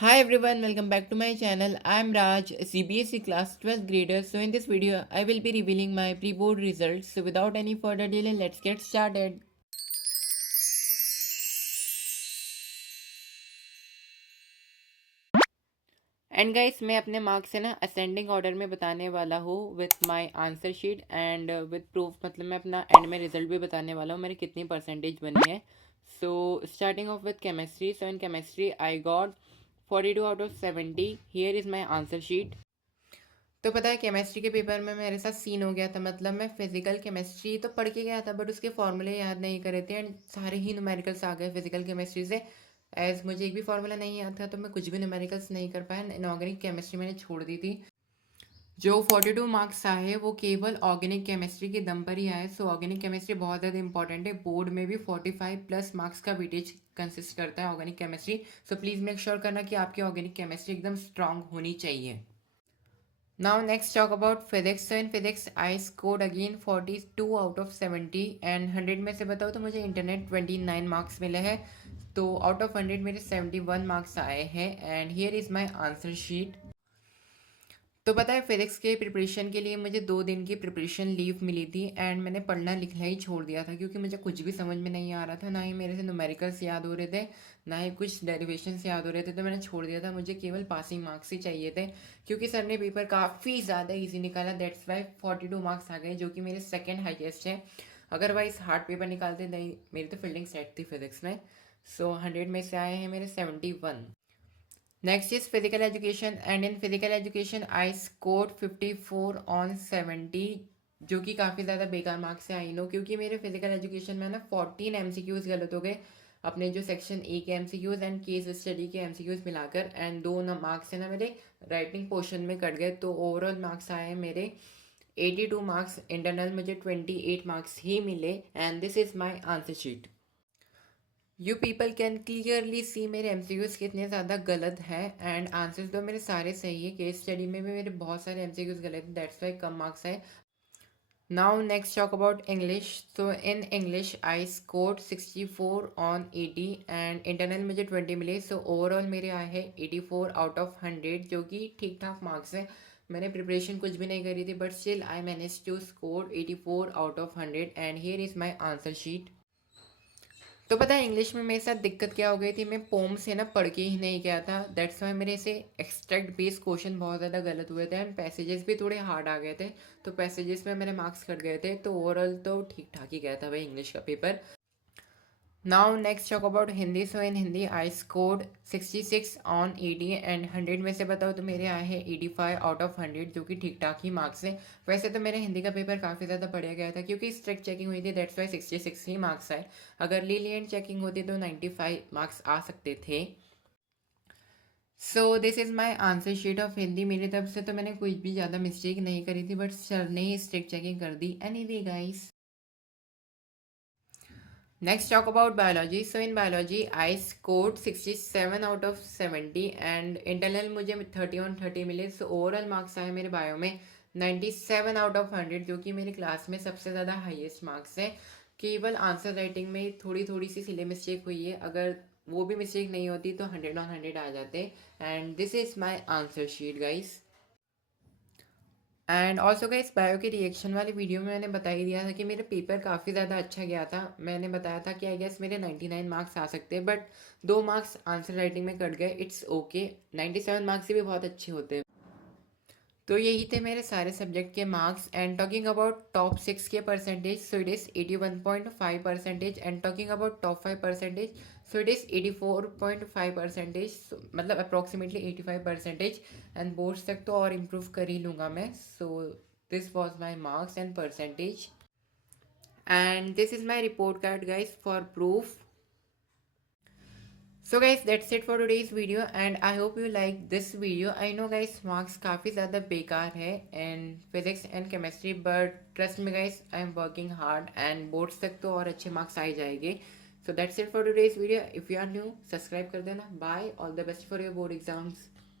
Hi everyone, welcome back to my channel. I'm Raj, a CBSE class 12th grader. So in this video, I will be revealing my pre-board results. So without any further delay, let's get started. And guys मैं अपने marks से ना ascending order में बताने वाला हूँ with my answer sheet and with proof. मतलब मैं अपना एंड में रिजल्ट भी बताने वाला हूँ मेरी कितनी परसेंटेज बनी है। So starting of with chemistry. So in chemistry I got 42 out of 70। Here is my answer sheet. तो पता है केमिस्ट्री के पेपर में मेरे साथ सीन हो गया था। मतलब मैं फिजिकल केमिस्ट्री तो पढ़ के गया था बट उसके फॉर्मूले याद नहीं करे थे एंड सारे ही न्यूमेरिकल्स आ गए फिजिकल केमिस्ट्री से। एज मुझे एक भी फार्मूला नहीं आता था तो मैं कुछ भी न्यूमेरिकल्स नहीं कर पाया। इनऑर्गेनिक केमिस्ट्री मैंने छोड़ दी थी। जो 42 मार्क्स आए वो केवल ऑर्गेनिक केमिस्ट्री के दम पर ही आए। सो ऑर्गेनिक केमिस्ट्री बहुत ज़्यादा इंपॉर्टेंट है। बोर्ड में भी 45 प्लस मार्क्स का वेटेज कंसिस्ट करता है organic chemistry. So please make sure करना कि आपकी ऑर्गेनिक केमिस्ट्री एकदम स्ट्रांग होनी चाहिए। Now next talk about physics. So in physics I scored again 42 out of 70 and 100 में से बताओ तो मुझे इंटरनेट 29 मार्क्स मिले हैं। तो आउट ऑफ 100 मेरे 71 मार्क्स आए हैं and here is my answer sheet. तो पता है फिजिक्स के प्रिपरेशन के लिए मुझे 2 दिन की प्रिपरेशन लीव मिली थी एंड मैंने पढ़ना लिखना ही छोड़ दिया था क्योंकि मुझे कुछ भी समझ में नहीं आ रहा था। ना ही मेरे से न्यूमेरिकल्स याद हो रहे थे, ना ही कुछ डेरिवेशंस याद हो रहे थे। तो मैंने छोड़ दिया था। मुझे केवल पासिंग मार्क्स ही चाहिए थे क्योंकि सर ने पेपर काफ़ी ज़्यादा ईजी निकाला। दैट्स वाई 42 मार्क्स आ गए जो कि मेरे सेकेंड हाइएस्ट है। अदरवाइज हार्ड पेपर निकालते नहीं। मेरी तो फील्डिंग सेट थी फिजिक्स में। सो 100 में से आए हैं मेरे 71। Next is physical education and in physical education I scored 54 on 70 जो कि काफ़ी ज़्यादा बेकार मार्क्स है आई नो। क्योंकि मेरे फिजिकल एजुकेशन में ना 14 एमसीक्यूज़ गलत हो गए अपने जो सेक्शन ए के एमसीक्यूज़ एंड केस स्टडी के एमसीक्यूज़ मिलाकर एंड 2 मार्क्स है ना मेरे राइटिंग पोर्शन में कट गए। तो ओवरऑल मार्क्स आए मेरे 82 मार्क्स। इंटरनल मुझे 28 मार्क्स ही मिले and this is my answer sheet. You people can clearly see मेरे एमसीक्यूज कितने ज़्यादा गलत हैं एंड आंसर्स तो मेरे सारे सही है। केस स्टडी में भी मेरे बहुत सारे एमसीक्यूज गलत हैं, दैट्स वाई कम मार्क्स है। Now next talk about English. तो in English I scored 64 on 80 and internal मुझे 20 मिले। सो ओवरऑल मेरे आए हैं 84 आउट ऑफ 100 जो कि ठीक ठाक मार्क्स है। मैंने प्रिपरेशन कुछ भी नहीं करी थी but still I manage to score 84 out of 100 and here is my answer sheet. तो पता है इंग्लिश में मेरे साथ दिक्कत क्या हो गई थी, मैं पोम से ना पढ़ के ही नहीं गया था। दैट्स वाई मेरे से एक्सट्रैक्ट बेस्ड क्वेश्चन बहुत ज़्यादा गलत हुए थे एंड पैसेजेस भी थोड़े हार्ड आ गए थे। तो पैसेजेस में मेरे मार्क्स कट गए थे। तो ओवरऑल तो ठीक ठाक ही गया था भाई इंग्लिश का paper. Now next talk about Hindi. So in Hindi I scored 66 on 80 and 100 में से बताओ तो मेरे आए हैं 85 आउट ऑफ 100 जो कि ठीक ठाक ही मार्क्स है। वैसे तो मेरे हिंदी का पेपर काफ़ी ज़्यादा बढ़िया गया था क्योंकि स्ट्रिक्ट चेकिंग हुई थी, दैट्स वाई 66 ही मार्क्स आए। अगर लीलियंट चेकिंग होती तो 95 मार्क्स आ सकते थे। So this is my answer sheet of Hindi. मेरी तरफ से तो मैंने कुछ भी ज़्यादा मिस्टेक नहीं करी थी बट सर ने ही स्ट्रिक्ट चेकिंग कर दी। Anyway guys, next talk about biology. So in biology I scored 67 out of 70 and internal मुझे 30 on 30 मिले। सो ओवरऑल मार्क्स आए मेरे बायो में 97 आउट ऑफ 100 जो कि मेरी क्लास में सबसे ज़्यादा हाईएस्ट मार्क्स है। केवल आंसर राइटिंग में थोड़ी थोड़ी सी सिले मिस्टेक हुई है। अगर वो भी मिस्टेक नहीं होती तो 100 on 100 आ जाते। And this is my answer sheet guys. And also guys bio के रिएक्शन वाली वीडियो में मैंने बता ही दिया था कि मेरा पेपर काफ़ी ज़्यादा अच्छा गया था। मैंने बताया था कि आई गेस मेरे 99 मार्क्स आ सकते हैं बट 2 मार्क्स आंसर राइटिंग में कट गए। इट्स ओके, 97 मार्क्स से भी बहुत अच्छे होते हैं। तो यही थे मेरे सारे सब्जेक्ट के marks and talking about top 6 के percentage. So it is 81.5 percentage and talking about top 5 percentage. So it is 84.5 percentage, मतलब अप्रॉक्सीमेटली 85 परसेंटेज। एंड बोर्ड्स तक तो और इम्प्रूव कर ही लूँगा मैं। So this was my marks and percentage and this is my report card guys for proof. So guys, that's it for today's video and I hope you like this video. I know guys marks काफ़ी ज़्यादा बेकार है in physics and chemistry but trust me guys, I am working hard and boards तक तो और अच्छे marks आ ही जाएंगे. So that's it for today's video. If you are new, subscribe कर देना. Bye. All the best for your board exams.